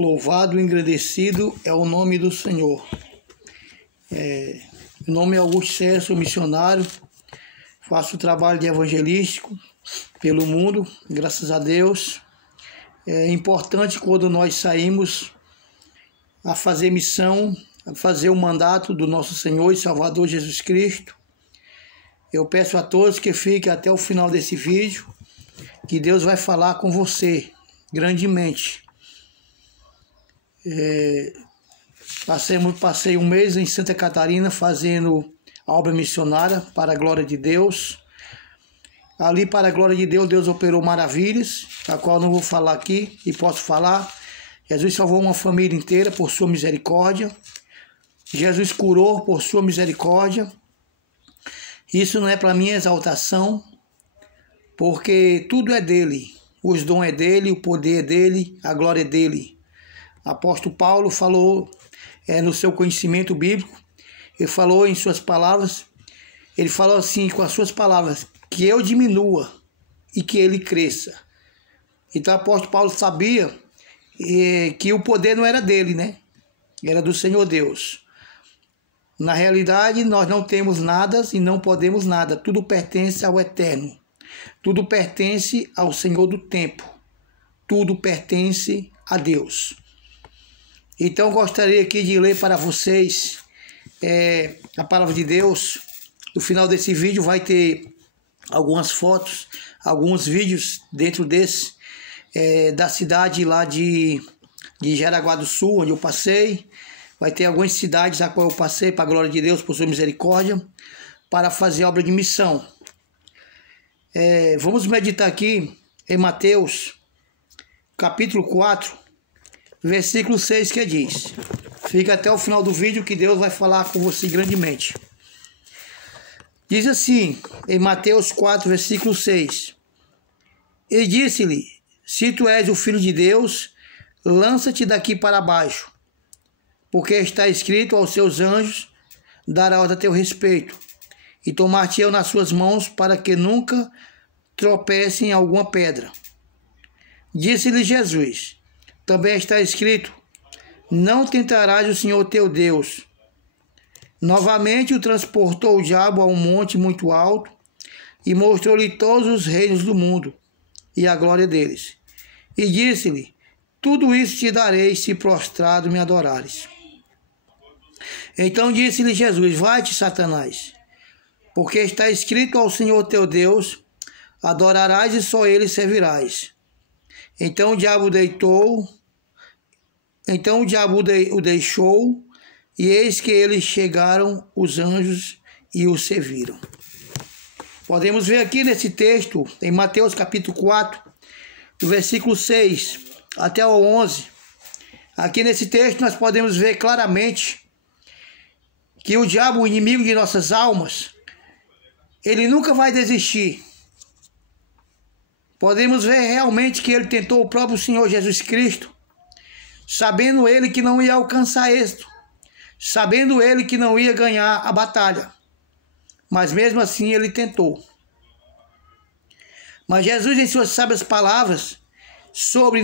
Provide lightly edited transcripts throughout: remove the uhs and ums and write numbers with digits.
Louvado e engrandecido é o nome do Senhor. Meu nome é Augusto César, sou missionário, faço trabalho de evangelístico pelo mundo, graças a Deus. É importante quando nós saímos a fazer missão, a fazer o mandato do nosso Senhor e Salvador Jesus Cristo. Eu peço a todos que fiquem até o final desse vídeo, que Deus vai falar com você grandemente. Passei um mês em Santa Catarina fazendo a obra missionária para a glória de Deus. Ali, para a glória de Deus, Deus operou maravilhas, a qual eu não vou falar aqui e posso falar. Jesus salvou uma família inteira por sua misericórdia. Jesus curou por sua misericórdia. Isso não é para minha exaltação, porque tudo é dele. Os dons é dele, o poder é dele, a glória é dele. Apóstolo Paulo falou no seu conhecimento bíblico, ele falou em suas palavras, ele falou assim com as suas palavras, que eu diminua e que ele cresça. Então o apóstolo Paulo sabia que o poder não era dele, né? Era do Senhor Deus. Na realidade, nós não temos nada e não podemos nada. Tudo pertence ao Eterno. Tudo pertence ao Senhor do tempo. Tudo pertence a Deus. Então, gostaria aqui de ler para vocês a palavra de Deus. No final desse vídeo vai ter algumas fotos, alguns vídeos dentro desse, da cidade lá de Jaraguá do Sul, onde eu passei. Vai ter algumas cidades a qual eu passei, para a glória de Deus, por sua misericórdia, para fazer obra de missão. Vamos meditar aqui em Mateus, capítulo 4, versículo 6, que diz: fica até o final do vídeo que Deus vai falar com você grandemente. Diz assim, em Mateus 4, versículo 6: E disse-lhe, se tu és o Filho de Deus, lança-te daqui para baixo, porque está escrito aos seus anjos, dará ordem a teu respeito, e tomar-te-ão nas suas mãos, para que nunca tropece em alguma pedra. Disse-lhe Jesus, também está escrito, não tentarás o Senhor teu Deus. Novamente o transportou o diabo a um monte muito alto, e mostrou-lhe todos os reinos do mundo, e a glória deles. E disse-lhe, tudo isso te darei, se prostrado me adorares. Então disse-lhe Jesus, vai-te, Satanás, porque está escrito ao Senhor teu Deus, adorarás e só ele servirás. Então o diabo o deixou, e eis que eles chegaram os anjos e o serviram. Podemos ver aqui nesse texto, em Mateus capítulo 4, do versículo 6 até o 11. Aqui nesse texto nós podemos ver claramente que o diabo, o inimigo de nossas almas, ele nunca vai desistir. Podemos ver realmente que ele tentou o próprio Senhor Jesus Cristo, sabendo ele que não ia alcançar êxito, sabendo ele que não ia ganhar a batalha. Mas mesmo assim ele tentou. Mas Jesus, em suas sábias palavras, sobre,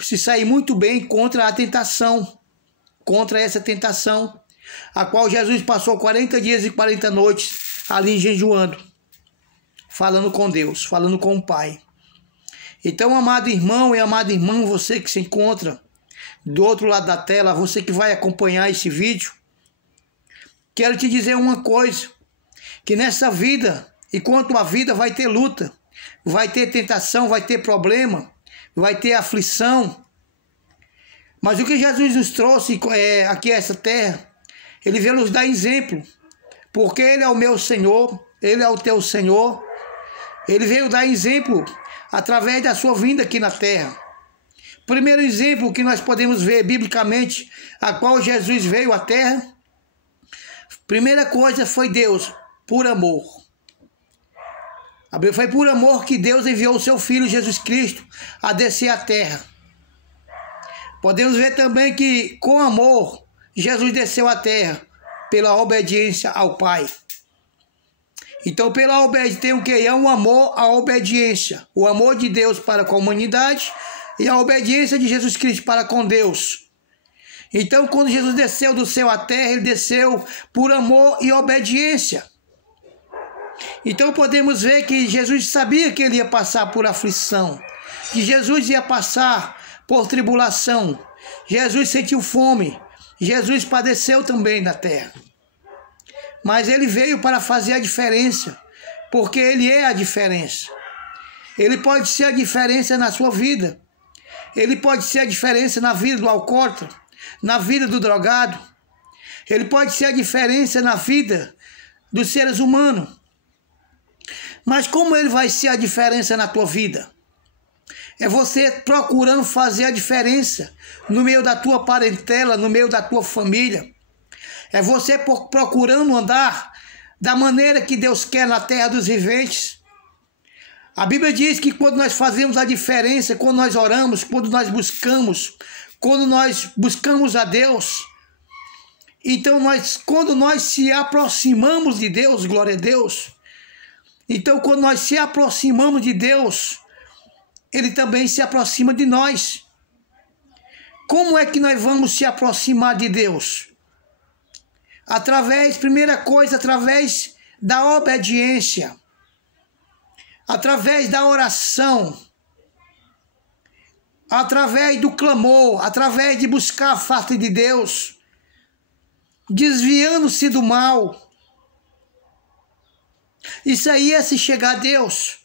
se sair muito bem contra a tentação, contra essa tentação, a qual Jesus passou 40 dias e 40 noites ali jejuando, falando com Deus, falando com o Pai. Então, amado irmão e amada irmã, você que se encontra do outro lado da tela, você que vai acompanhar esse vídeo, quero te dizer uma coisa, que nessa vida, enquanto a vida vai ter luta, vai ter tentação, vai ter problema, vai ter aflição, mas o que Jesus nos trouxe aqui a essa terra, ele veio nos dar exemplo, porque ele é o meu Senhor, ele é o teu Senhor, ele veio dar exemplo através da sua vinda aqui na terra. Primeiro exemplo que nós podemos ver biblicamente, a qual Jesus veio à terra, primeira coisa foi Deus, por amor. Foi por amor que Deus enviou o seu Filho Jesus Cristo a descer à terra. Podemos ver também que com amor Jesus desceu à terra pela obediência ao Pai. Então, tem o que? É um amor à obediência. O amor de Deus para com a humanidade e a obediência de Jesus Cristo para com Deus. Então, quando Jesus desceu do céu à terra, ele desceu por amor e obediência. Então podemos ver que Jesus sabia que ele ia passar por aflição, que Jesus ia passar por tribulação. Jesus sentiu fome, Jesus padeceu também na terra. Mas ele veio para fazer a diferença, porque ele é a diferença. Ele pode ser a diferença na sua vida. Ele pode ser a diferença na vida do alcoólatra, na vida do drogado. Ele pode ser a diferença na vida dos seres humanos. Mas como ele vai ser a diferença na tua vida? É você procurando fazer a diferença no meio da tua parentela, no meio da tua família. É você procurando andar da maneira que Deus quer na terra dos viventes. A Bíblia diz que quando nós fazemos a diferença, quando nós oramos, quando nós buscamos a Deus, então quando nós se aproximamos de Deus, glória a Deus, então quando nós se aproximamos de Deus, Ele também se aproxima de nós. Como é que nós vamos se aproximar de Deus? Primeira coisa, através da obediência, através da oração, através do clamor, através de buscar a face de Deus, desviando-se do mal. Isso aí é se chegar a Deus.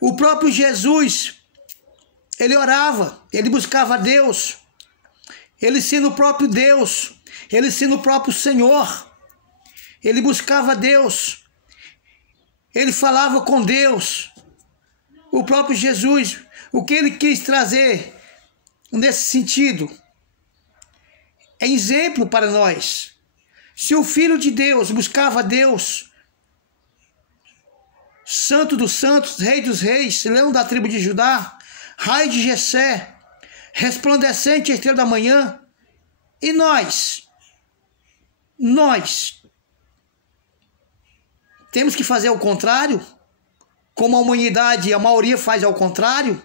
O próprio Jesus, ele orava, ele buscava a Deus, ele sendo o próprio Deus, ele sendo o próprio Senhor, ele buscava a Deus, ele falava com Deus. O próprio Jesus, o que ele quis trazer nesse sentido, é exemplo para nós. Se o Filho de Deus buscava a Deus, Santo dos santos, Rei dos reis, Leão da tribo de Judá, Raio de Jessé, resplandecente estrela da manhã, e nós temos que fazer o contrário, como a humanidade, a maioria faz ao contrário.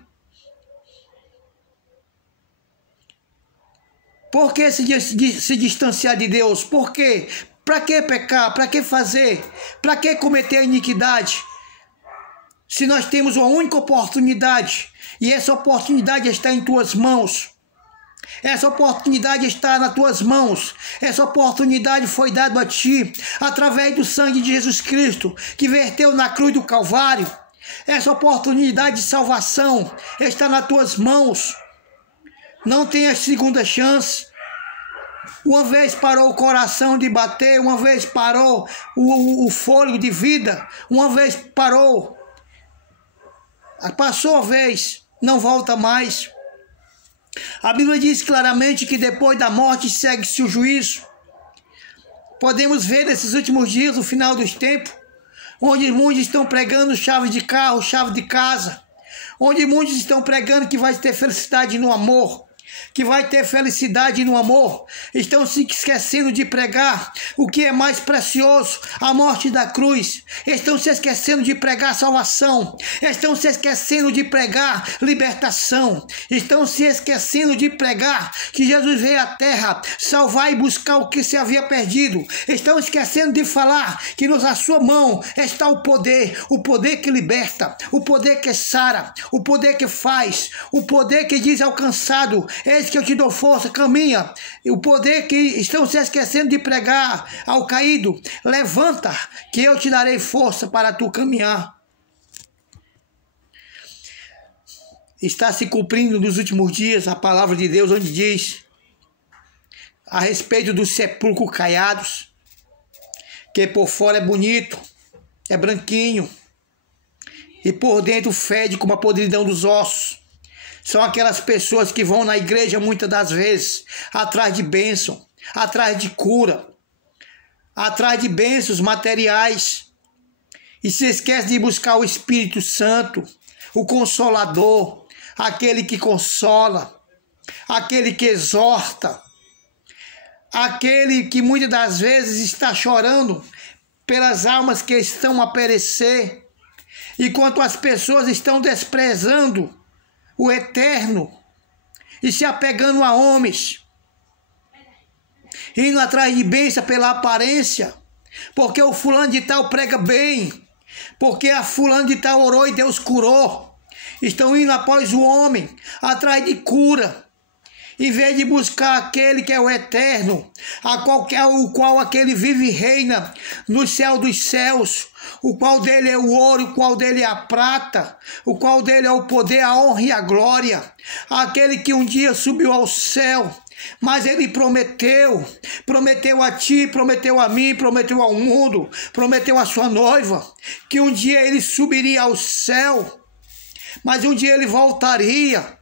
Por que se distanciar de Deus? Por quê? Para que pecar? Para que fazer? Para que cometer a iniquidade? Se nós temos uma única oportunidade, e essa oportunidade está em tuas mãos. Essa oportunidade está nas tuas mãos. Essa oportunidade foi dada a ti através do sangue de Jesus Cristo, que verteu na cruz do Calvário. Essa oportunidade de salvação está nas tuas mãos. Não tenha segunda chance. Uma vez parou o coração de bater, uma vez parou o fôlego de vida, uma vez parou. Passou a vez, não volta mais. A Bíblia diz claramente que depois da morte segue-se o juízo. Podemos ver nesses últimos dias, o final dos tempos, onde muitos estão pregando chave de carro, chave de casa, onde muitos estão pregando que vai ter felicidade no amor, que vai ter felicidade no amor. Estão se esquecendo de pregar o que é mais precioso, a morte da cruz. Estão se esquecendo de pregar salvação. Estão se esquecendo de pregar libertação. Estão se esquecendo de pregar que Jesus veio à terra salvar e buscar o que se havia perdido. Estão esquecendo de falar que na sua mão está o poder que liberta, o poder que sara, o poder que faz, o poder que diz ao cansado: eis que eu te dou força, caminha. O poder que estão se esquecendo de pregar ao caído: levanta, que eu te darei força para tu caminhar. Está se cumprindo nos últimos dias a palavra de Deus, onde diz a respeito dos sepulcros caiados, que por fora é bonito, é branquinho, e por dentro fede como a podridão dos ossos. São aquelas pessoas que vão na igreja muitas das vezes atrás de bênção, atrás de cura, atrás de bênçãos materiais, e se esquece de buscar o Espírito Santo, o Consolador, aquele que consola, aquele que exorta, aquele que muitas das vezes está chorando pelas almas que estão a perecer, enquanto as pessoas estão desprezando o eterno e se apegando a homens, indo atrás de bênção pela aparência, porque o fulano de tal prega bem, porque a fulano de tal orou e Deus curou. Estão indo após o homem, atrás de cura, em vez de buscar aquele que é o eterno, o qual aquele vive e reina no céu dos céus, o qual dele é o ouro, o qual dele é a prata, o qual dele é o poder, a honra e a glória, aquele que um dia subiu ao céu, mas ele prometeu a ti, prometeu a mim, prometeu ao mundo, prometeu à sua noiva, que um dia ele subiria ao céu, mas um dia ele voltaria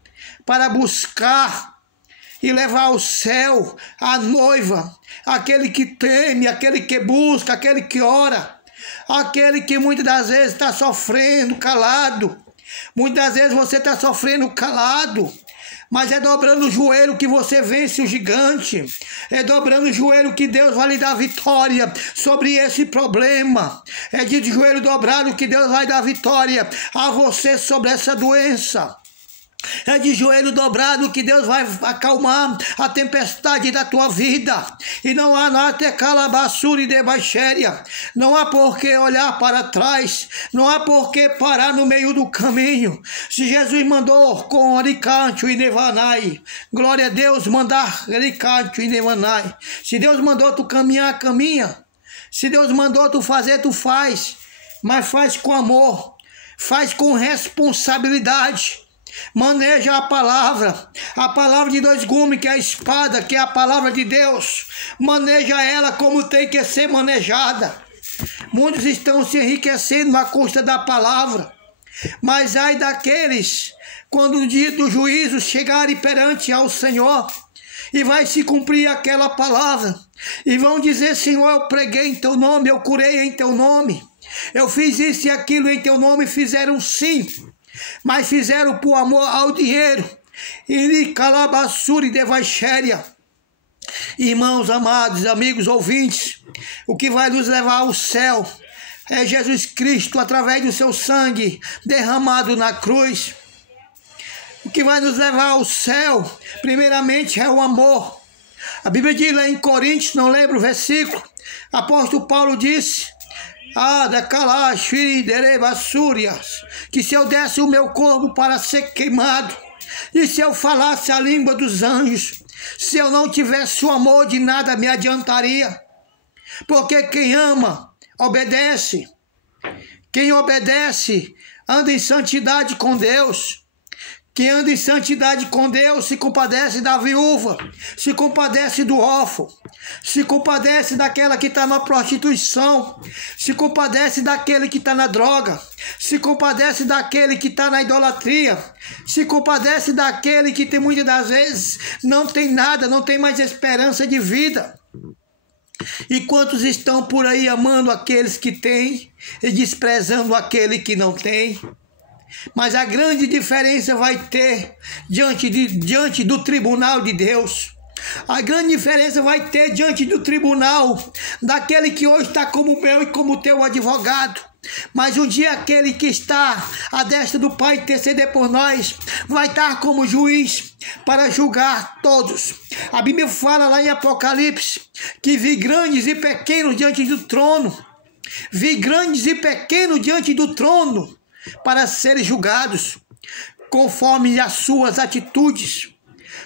para buscar e levar ao céu a noiva, aquele que teme, aquele que busca, aquele que ora, aquele que muitas das vezes está sofrendo calado. Muitas das vezes você está sofrendo calado, mas é dobrando o joelho que você vence o gigante. É dobrando o joelho que Deus vai lhe dar vitória sobre esse problema. É de joelho dobrado que Deus vai dar vitória a você sobre essa doença. É de joelho dobrado que Deus vai acalmar a tempestade da tua vida. E não há nada calabaçura e debaixéria. Não há por que olhar para trás. Não há por que parar no meio do caminho. Se Jesus mandou com oricantio e nevanai, glória a Deus, mandar oricantio e nevanai. Se Deus mandou tu caminhar, caminha. Se Deus mandou tu fazer, tu faz. Mas faz com amor. Faz com responsabilidade. Maneja a palavra de dois gumes, que é a espada, que é a palavra de Deus. Maneja ela como tem que ser manejada. Muitos estão se enriquecendo à custa da palavra, mas ai daqueles, quando o dia do juízo chegarem perante ao Senhor, e vai se cumprir aquela palavra, e vão dizer: Senhor, eu preguei em teu nome, eu curei em teu nome, eu fiz isso e aquilo em teu nome. Fizeram sim, mas fizeram por amor ao dinheiro. E calabaçura e devaixéria. Irmãos amados, amigos ouvintes, o que vai nos levar ao céu é Jesus Cristo, através do seu sangue derramado na cruz. O que vai nos levar ao céu, primeiramente, é o amor. A Bíblia diz lá em Coríntios, não lembro o versículo, apóstolo Paulo disse: que se eu desse o meu corpo para ser queimado, e se eu falasse a língua dos anjos, se eu não tivesse o amor, de nada me adiantaria. Porque quem ama, obedece. Quem obedece, anda em santidade com Deus. Quem anda em santidade com Deus se compadece da viúva, se compadece do órfão, se compadece daquela que está na prostituição, se compadece daquele que está na droga, se compadece daquele que está na idolatria, se compadece daquele que tem, muitas das vezes não tem nada, não tem mais esperança de vida. E quantos estão por aí amando aqueles que têm e desprezando aquele que não tem? Mas a grande diferença vai ter diante do tribunal de Deus. A grande diferença vai ter diante do tribunal daquele que hoje está como meu e como teu advogado. Mas um dia aquele que está à destra do Pai interceder por nós vai estar como juiz para julgar todos. A Bíblia fala lá em Apocalipse que vi grandes e pequenos diante do trono. Vi grandes e pequenos diante do trono para serem julgados conforme as suas atitudes,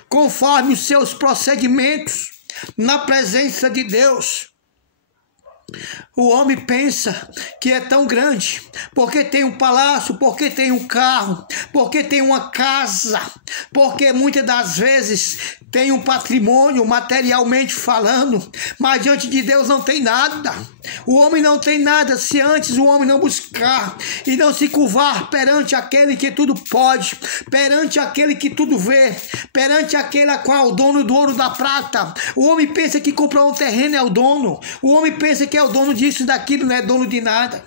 conforme os seus procedimentos na presença de Deus. O homem pensa que é tão grande porque tem um palácio, porque tem um carro, porque tem uma casa, porque muitas das vezes tem um patrimônio materialmente falando, mas diante de Deus não tem nada. O homem não tem nada se antes o homem não buscar e não se curvar perante aquele que tudo pode, perante aquele que tudo vê, perante aquele a qual é o dono do ouro e da prata. O homem pensa que comprou um terreno é o dono, o homem pensa que é o dono disso e daquilo, não é dono de nada.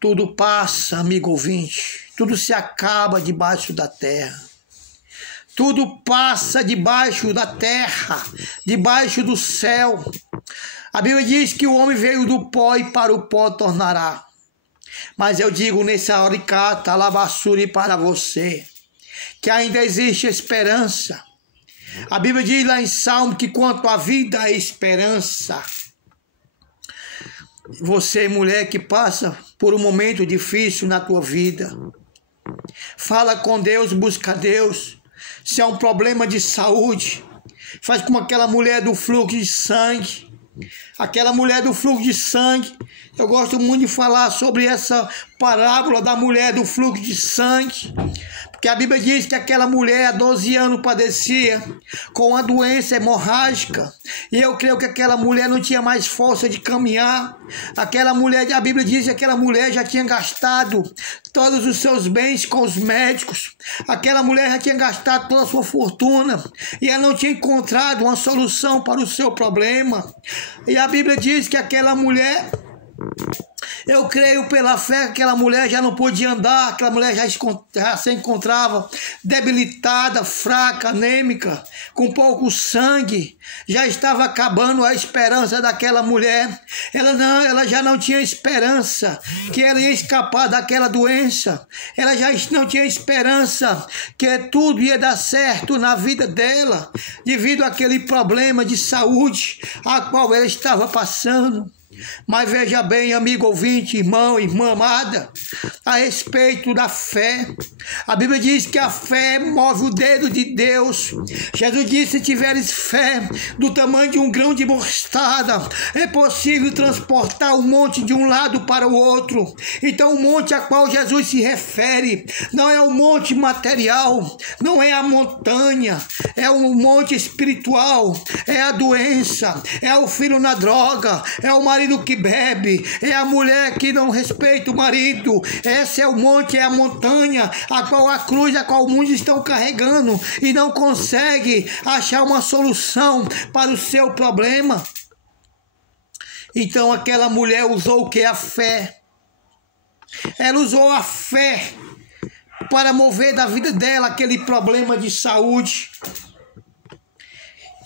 Tudo passa, amigo ouvinte, tudo se acaba debaixo da terra. Tudo passa debaixo da terra, debaixo do céu. A Bíblia diz que o homem veio do pó e para o pó tornará. Mas eu digo nessa hora, Talabassuri, para você, que ainda existe esperança. A Bíblia diz lá em Salmo que quanto à vida há esperança. Você, mulher que passa por um momento difícil na tua vida, fala com Deus, busca Deus. Se é um problema de saúde, faz como aquela mulher do fluxo de sangue. Aquela mulher do fluxo de sangue, eu gosto muito de falar sobre essa parábola da mulher do fluxo de sangue, porque a Bíblia diz que aquela mulher há 12 anos padecia com uma doença hemorrágica, e eu creio que aquela mulher não tinha mais força de caminhar. Aquela mulher, a Bíblia diz que aquela mulher já tinha gastado todos os seus bens com os médicos, aquela mulher já tinha gastado toda a sua fortuna, e ela não tinha encontrado uma solução para o seu problema. E a Bíblia diz que aquela mulher, eu creio pela fé que aquela mulher já não podia andar, aquela mulher já se encontrava debilitada, fraca, anêmica, com pouco sangue, já estava acabando a esperança daquela mulher. Ela já não tinha esperança que ela ia escapar daquela doença, ela já não tinha esperança que tudo ia dar certo na vida dela, devido àquele problema de saúde a qual ela estava passando. Mas veja bem, amigo ouvinte, irmão, irmã amada, a respeito da fé. A Bíblia diz que a fé move o dedo de Deus. Jesus disse: se tiveres fé do tamanho de um grão de mostarda, é possível transportar o monte de um lado para o outro. Então o monte a qual Jesus se refere não é o monte material, não é a montanha, é o monte espiritual, é a doença, é o filho na droga, é o marido que bebe, é a mulher que não respeita o marido. Esse é o monte, é a montanha, a qual a cruz, a qual muitos estão carregando e não consegue achar uma solução para o seu problema. Então aquela mulher usou o que? A fé. Ela usou a fé para mover da vida dela aquele problema de saúde.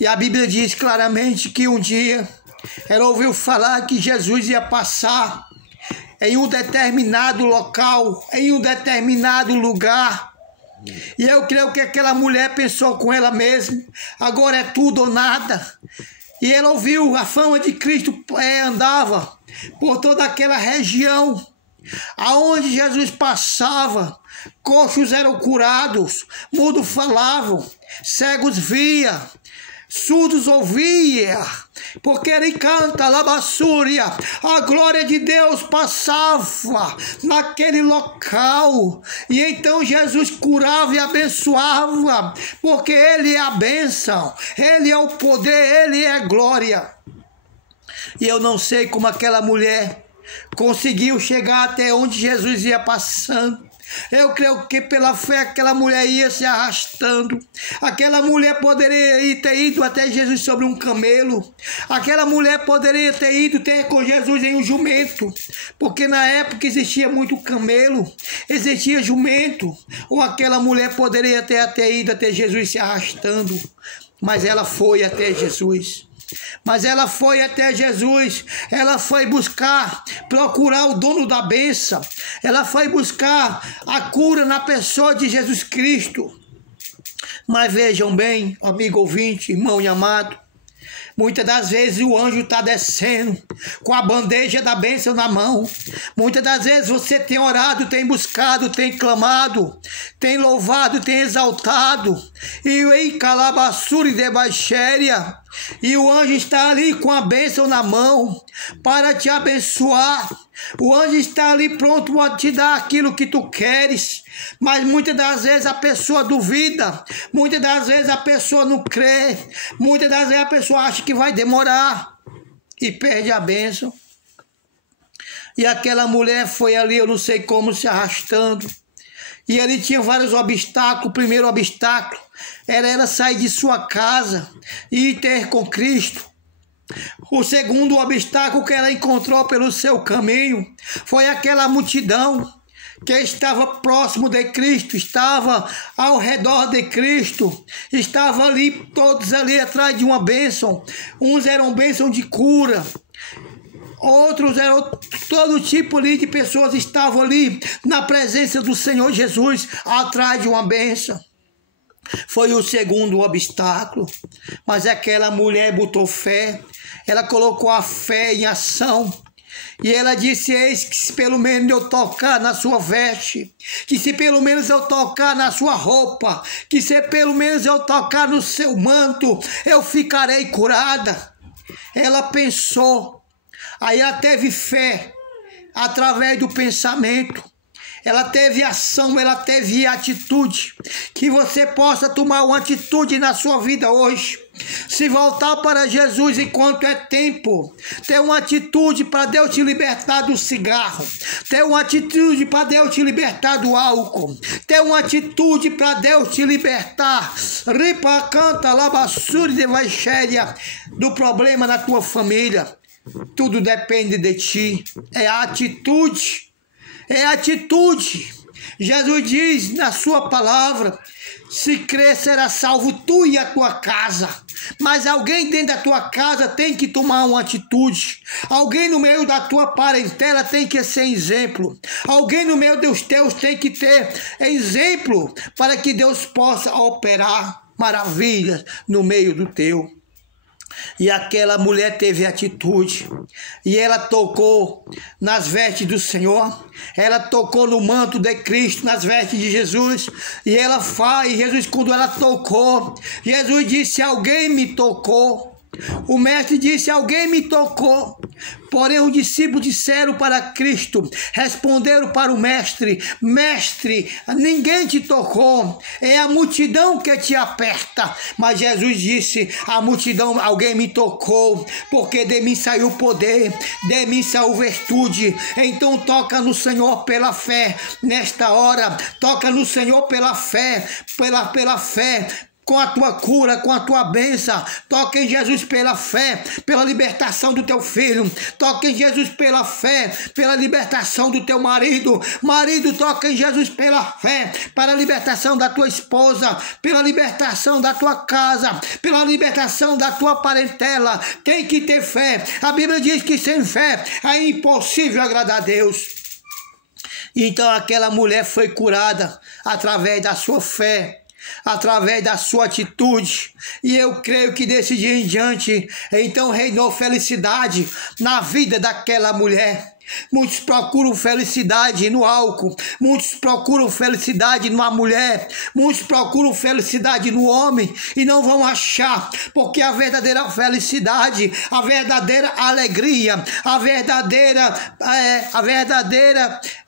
E a Bíblia diz claramente que um dia ela ouviu falar que Jesus ia passar em um determinado local, em um determinado lugar. E eu creio que aquela mulher pensou com ela mesma: agora é tudo ou nada. E ela ouviu a fama de Cristo, andava por toda aquela região. Aonde Jesus passava, coxos eram curados, mudos falavam, cegos via, surdos ouvia, porque ele canta Labassúria, a glória de Deus passava naquele local, e então Jesus curava e abençoava, porque ele é a bênção, ele é o poder, ele é a glória. E eu não sei como aquela mulher conseguiu chegar até onde Jesus ia passando. Eu creio que pela fé aquela mulher ia se arrastando. Aquela mulher poderia ter ido até Jesus sobre um camelo. Aquela mulher poderia ter ido ter com Jesus em um jumento, porque na época existia muito camelo, existia jumento. Ou aquela mulher poderia ter até ido até Jesus se arrastando. Mas ela foi até Jesus. Mas ela foi até Jesus, ela foi buscar, procurar o dono da bênção, ela foi buscar a cura na pessoa de Jesus Cristo. Mas vejam bem, amigo ouvinte, irmão e amado, muitas das vezes o anjo está descendo com a bandeja da bênção na mão. Muitas das vezes você tem orado, tem buscado, tem clamado, tem louvado, tem exaltado. E em Calabassuri de Baixéria, e o anjo está ali com a bênção na mão para te abençoar. O anjo está ali pronto a te dar aquilo que tu queres. Mas muitas das vezes a pessoa duvida, muitas das vezes a pessoa não crê, muitas das vezes a pessoa acha que vai demorar e perde a bênção. E aquela mulher foi ali, eu não sei como, se arrastando. E ali tinha vários obstáculos. O primeiro obstáculo era ela sair de sua casa e ir ter com Cristo. O segundo obstáculo que ela encontrou pelo seu caminho foi aquela multidão que estava próximo de Cristo, estava ao redor de Cristo, estava ali, todos ali atrás de uma bênção. Uns eram bênção de cura, outros eram todo tipo ali de pessoas estavam ali na presença do Senhor Jesus, atrás de uma bênção. Foi o segundo obstáculo, mas aquela mulher botou fé, ela colocou a fé em ação. E ela disse: eis que se pelo menos eu tocar na sua veste, que se pelo menos eu tocar na sua roupa, que se pelo menos eu tocar no seu manto, eu ficarei curada. Ela pensou, aí ela teve fé através do pensamento. Ela teve ação, ela teve atitude. Que você possa tomar uma atitude na sua vida hoje. Se voltar para Jesus enquanto é tempo. Ter uma atitude para Deus te libertar do cigarro. Ter uma atitude para Deus te libertar do álcool. Ter uma atitude para Deus te libertar. Ripa canta labassuri de vaixéria do problema na tua família. Tudo depende de ti. É a atitude. É atitude. Jesus diz na sua palavra: se crer, será salvo tu e a tua casa. Mas alguém dentro da tua casa tem que tomar uma atitude. Alguém no meio da tua parentela tem que ser exemplo. Alguém no meio dos teus tem que ter exemplo para que Deus possa operar maravilhas no meio do teu. E aquela mulher teve atitude, e ela tocou nas vestes do Senhor, ela tocou no manto de Cristo, nas vestes de Jesus, e ela faz, Jesus quando ela tocou, Jesus disse: alguém me tocou. O mestre disse: alguém me tocou. Porém os discípulos disseram para Cristo, responderam para o mestre: mestre, ninguém te tocou, é a multidão que te aperta. Mas Jesus disse: a multidão, alguém me tocou, porque de mim saiu poder, de mim saiu virtude. Então toca no Senhor pela fé, nesta hora, toca no Senhor pela fé, pela fé, com a tua cura, com a tua bênção. Toca em Jesus pela fé, pela libertação do teu filho. Toca em Jesus pela fé, pela libertação do teu marido. Marido, toca em Jesus pela fé, para a libertação da tua esposa, pela libertação da tua casa, pela libertação da tua parentela. Tem que ter fé. A Bíblia diz que sem fé é impossível agradar a Deus. Então aquela mulher foi curada através da sua fé, através da sua atitude. E eu creio que desse dia em diante, então reinou felicidade na vida daquela mulher. Muitos procuram felicidade no álcool, muitos procuram felicidade numa mulher, muitos procuram felicidade no homem e não vão achar, porque a verdadeira felicidade, a verdadeira alegria, a verdadeira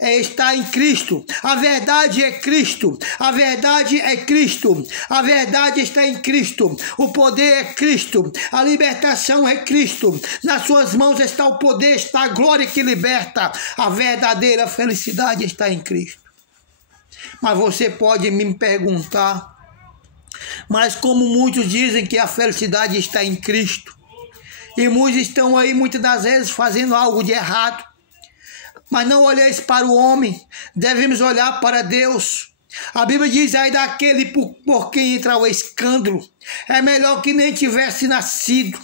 está em Cristo. A verdade é Cristo, a verdade é Cristo, a verdade está em Cristo, o poder é Cristo, a libertação é Cristo. Nas suas mãos está o poder, está a glória que liberta. A verdadeira felicidade está em Cristo. Mas você pode me perguntar: mas como muitos dizem que a felicidade está em Cristo, e muitos estão aí muitas das vezes fazendo algo de errado, mas não olheis para o homem, devemos olhar para Deus. A Bíblia diz aí daquele por quem entra o escândalo, é melhor que nem tivesse nascido.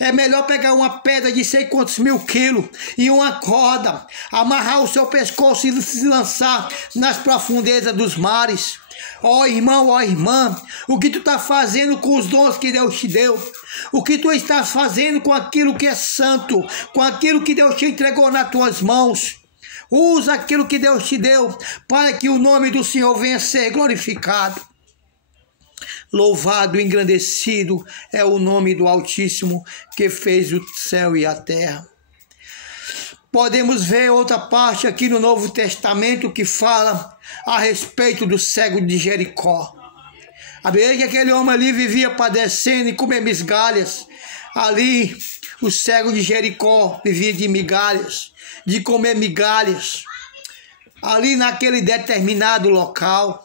É melhor pegar uma pedra de sei quantos mil quilos e uma corda, amarrar o seu pescoço e se lançar nas profundezas dos mares. Ó irmão, ó irmã, o que tu está fazendo com os dons que Deus te deu? O que tu estás fazendo com aquilo que é santo, com aquilo que Deus te entregou nas tuas mãos? Usa aquilo que Deus te deu para que o nome do Senhor venha a ser glorificado. Louvado e engrandecido é o nome do Altíssimo que fez o céu e a terra. Podemos ver outra parte aqui no Novo Testamento que fala a respeito do cego de Jericó. A Bíblia que aquele homem ali vivia padecendo e comendo migalhas. Ali o cego de Jericó vivia de migalhas, de comer migalhas, ali naquele determinado local.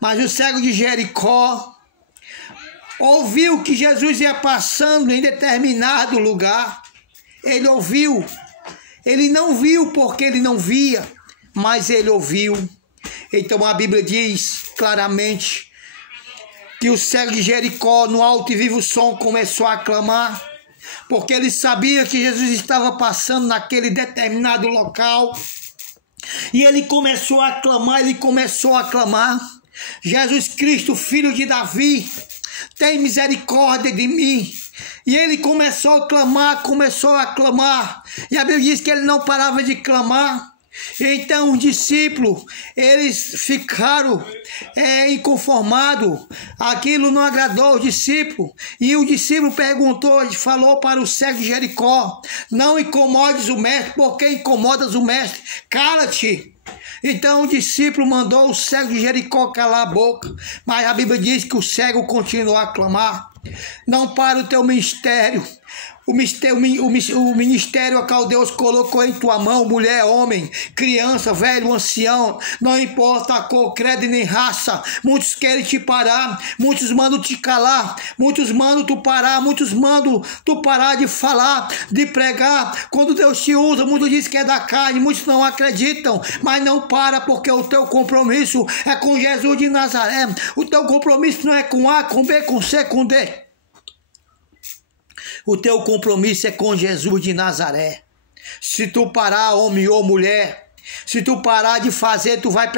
Mas o cego de Jericó ouviu que Jesus ia passando em determinado lugar. Ele ouviu. Ele não viu porque ele não via, mas ele ouviu. Então a Bíblia diz claramente que o cego de Jericó, no alto e vivo som, começou a clamar. porque ele sabia que Jesus estava passando naquele determinado local. E ele começou a clamar, Jesus Cristo, filho de Davi, tem misericórdia de mim. E ele começou a clamar, e a Bíblia diz que ele não parava de clamar. Então os discípulos, eles ficaram inconformados, aquilo não agradou os discípulos, e o discípulo falou para o cego de Jericó: não incomodes o mestre, porque incomodas o mestre, cala-te. Então o discípulo mandou o cego de Jericó calar a boca, mas a Bíblia diz que o cego continuou a clamar. Não para o teu ministério. O ministério a qual Deus colocou em tua mão, mulher, homem, criança, velho, ancião, não importa a cor, credo nem raça. Muitos querem te parar, muitos mandam te calar, muitos mandam tu parar, muitos mandam tu parar de falar, de pregar. Quando Deus te usa, muitos dizem que é da carne, muitos não acreditam, mas não para, porque o teu compromisso é com Jesus de Nazaré. O teu compromisso não é com A, com B, com C, com D. O teu compromisso é com Jesus de Nazaré. Se tu parar, homem ou mulher, se tu parar de fazer, tu vai